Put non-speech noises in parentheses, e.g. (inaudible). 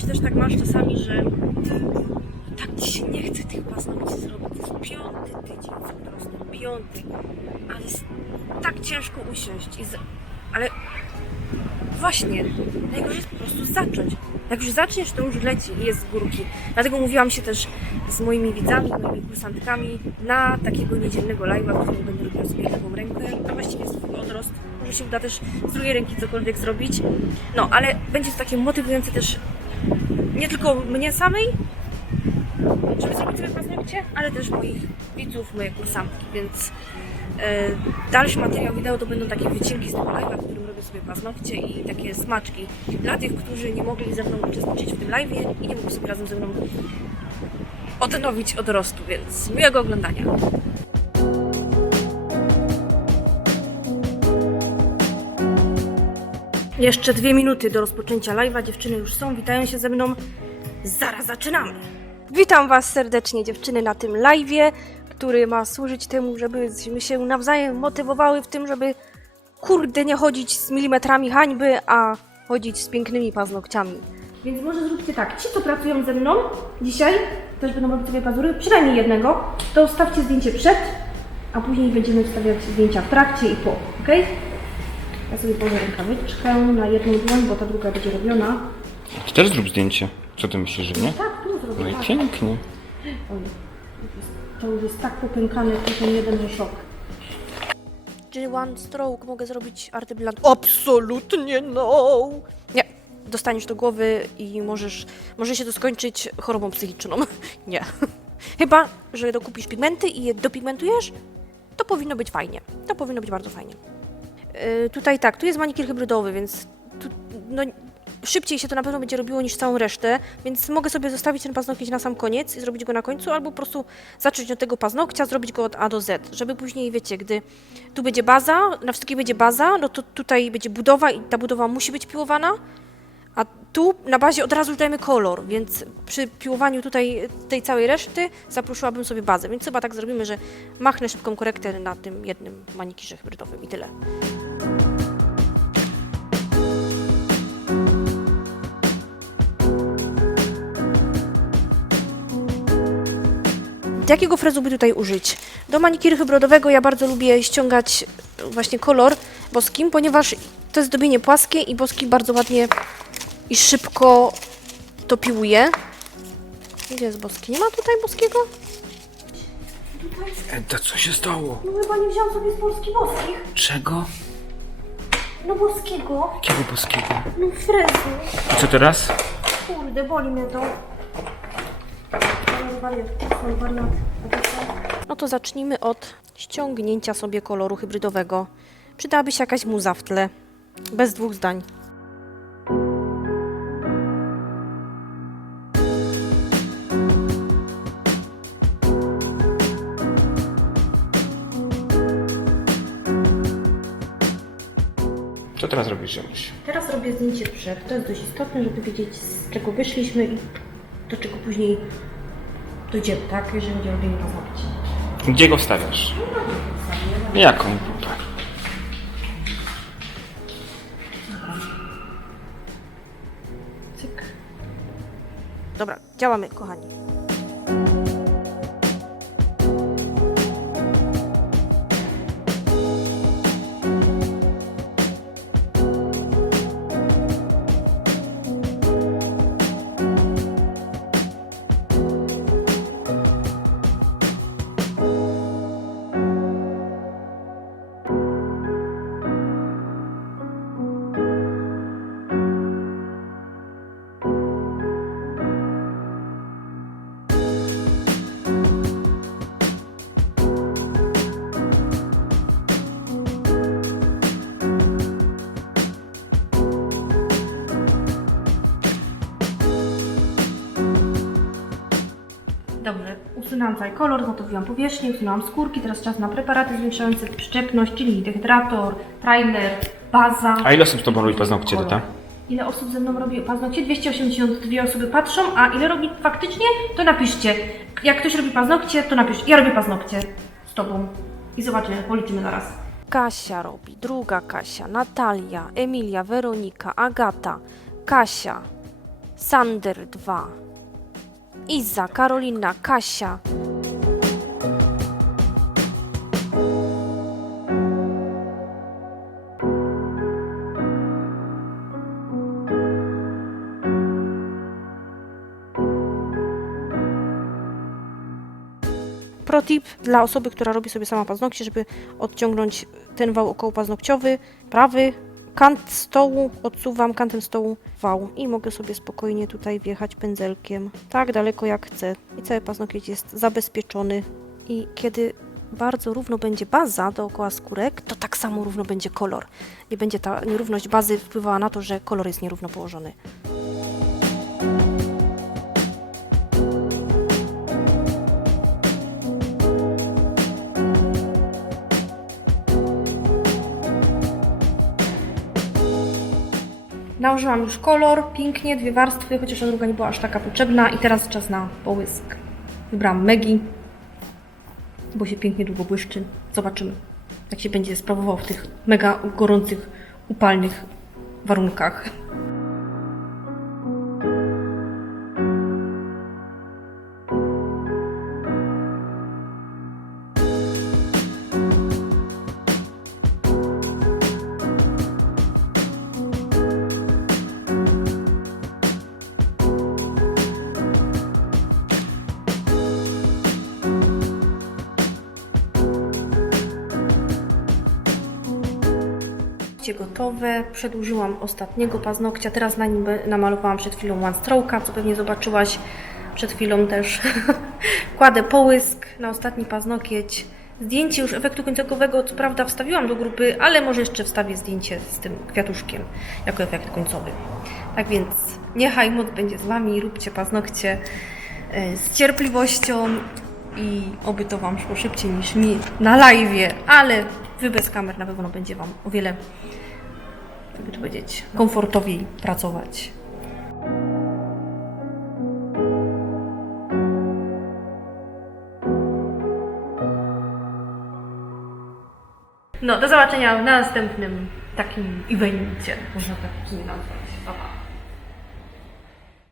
Czy też tak masz czasami, że tak ci się nie chce tych paznokci zrobić. To jest piąty tydzień po prostu, piąty. Ale jest tak ciężko usiąść. Z... Ale właśnie, najgorzej jest po prostu zacząć. Jak już zaczniesz, to już leci i jest z górki. Dlatego mówiłam się też z moimi widzami, moimi kursantkami na takiego niedzielnego live'a, którym będę robiła sobie lewą rękę, a właściwie swój odrost. Może się uda też z drugiej ręki cokolwiek zrobić. No, ale będzie to takie motywujące też nie tylko mnie samej, żeby zrobić sobie paznokcie, ale też moich widzów, moje kursantki, więc e, dalszy materiał wideo to będą takie wycinki z tego live'a, w którym robię sobie paznokcie i takie smaczki dla tych, którzy nie mogli ze mną uczestniczyć w tym live'ie i nie mogli sobie razem ze mną odnowić odrostu, więc miłego oglądania. Jeszcze dwie minuty do rozpoczęcia live'a. Dziewczyny już są, witają się ze mną. Zaraz zaczynamy. Witam Was serdecznie, dziewczyny, na tym live'ie, który ma służyć temu, żebyśmy się nawzajem motywowały w tym, żeby kurde nie chodzić z milimetrami hańby, a chodzić z pięknymi paznokciami. Więc może zróbcie tak, ci co pracują ze mną dzisiaj, też będą robić sobie pazury, przynajmniej jednego, to stawcie zdjęcie przed, a później będziemy wstawiać zdjęcia w trakcie i po, ok? Ja sobie położę rękawiczkę na jedną dłoń, bo ta druga będzie robiona. Ty też zrób zdjęcie. Co ty myślisz, że nie? Tak, tu zrobię. No i tak. pięknie. Oj, to już jest tak popękane, to ten jeden że szok. Czy one stroke mogę zrobić artyblant? Absolutnie no! Nie. Dostaniesz do głowy i możesz, może się to skończyć chorobą psychiczną. (laughs) Nie. Chyba, że dokupisz pigmenty i je dopigmentujesz, to powinno być fajnie. To powinno być bardzo fajnie. Yy, tutaj tak, tu jest manikir hybrydowy, więc tu, no, szybciej się to na pewno będzie robiło niż całą resztę, więc mogę sobie zostawić ten paznokieć na sam koniec i zrobić go na końcu, albo po prostu zacząć od tego paznokcia, zrobić go od A do Z, żeby później, wiecie, gdy tu będzie baza, na wszystkich będzie baza, no to tutaj będzie budowa i ta budowa musi być piłowana, a tu na bazie od razu dajemy kolor, więc przy piłowaniu tutaj tej całej reszty zaproszyłabym sobie bazę, więc chyba tak zrobimy, że machnę szybką korektę na tym jednym manikirze hybrydowym i tyle. Jakiego frezu by tutaj użyć? Do manikiru hybrydowego ja bardzo lubię ściągać właśnie kolor boskim, ponieważ to jest dobienie płaskie i boski bardzo ładnie i szybko to piłuje. Gdzie jest boski? Nie ma tutaj boskiego? Eda, co się stało? No chyba nie wziąłam sobie z Polski boskich. Czego? No boskiego. Jakiego boskiego? No frezu. I co teraz? Kurde, boli mnie to. No to zacznijmy od ściągnięcia sobie koloru hybrydowego. Przydałaby się jakaś muza w tle. Bez dwóch zdań. Co teraz robisz, Jamuś? Teraz robię zdjęcie przed. To jest dość istotne, żeby wiedzieć z czego wyszliśmy i do czego później dojdziemy, tak? Jeżeli będzie robienie paznokci. Gdzie go wstawiasz? Jaką butę? Cyk. Dobra, działamy, kochani. Dobrze, usunęłam cały kolor, zatowiłam powierzchnię, usunęłam skórki, teraz czas na preparaty zwiększające przyczepność, czyli dehydrator, trailer, baza. A ile osób z tobą robi paznokcie, kolor. Deta? Ile osób ze mną robi paznokcie? 282 osoby patrzą, a ile robi faktycznie? To napiszcie. Jak ktoś robi paznokcie, to napisz. Ja robię paznokcie z tobą. I zobaczymy, policzymy zaraz. Kasia robi, druga Kasia, Natalia, Emilia, Weronika, Agata, Kasia, Sander 2, Iza, Karolina, Kasia. Protip dla osoby, która robi sobie sama paznokcie, żeby odciągnąć ten wał okołopaznokciowy, prawy, kant stołu, odsuwam kantem stołu wał i mogę sobie spokojnie tutaj wjechać pędzelkiem tak daleko jak chcę. I cały paznokieć jest zabezpieczony i kiedy bardzo równo będzie baza dookoła skórek, to tak samo równo będzie kolor. Nie będzie ta nierówność bazy wpływała na to, że kolor jest nierówno położony. Nałożyłam już kolor, pięknie, dwie warstwy, chociaż ta druga nie była aż taka potrzebna. I teraz czas na połysk. Wybrałam Megi, bo się pięknie długo błyszczy. Zobaczymy, jak się będzie sprawował w tych mega gorących, upalnych warunkach. Gotowe. Przedłużyłam ostatniego paznokcia. Teraz na nim namalowałam przed chwilą one stroke'a, co pewnie zobaczyłaś przed chwilą też. (laughs) Kładę połysk na ostatni paznokieć. Zdjęcie już efektu końcowego, co prawda wstawiłam do grupy, ale może jeszcze wstawię zdjęcie z tym kwiatuszkiem jako efekt końcowy. Tak więc niechaj moc będzie z Wami, róbcie paznokcie e, z cierpliwością i oby to Wam szło szybciej niż mi na live, ale Wy bez kamer na pewno będzie Wam o wiele, jakby to powiedzieć, komfortowiej pracować. No, do zobaczenia w następnym takim evencie, można tak nazwać. Pa, pa.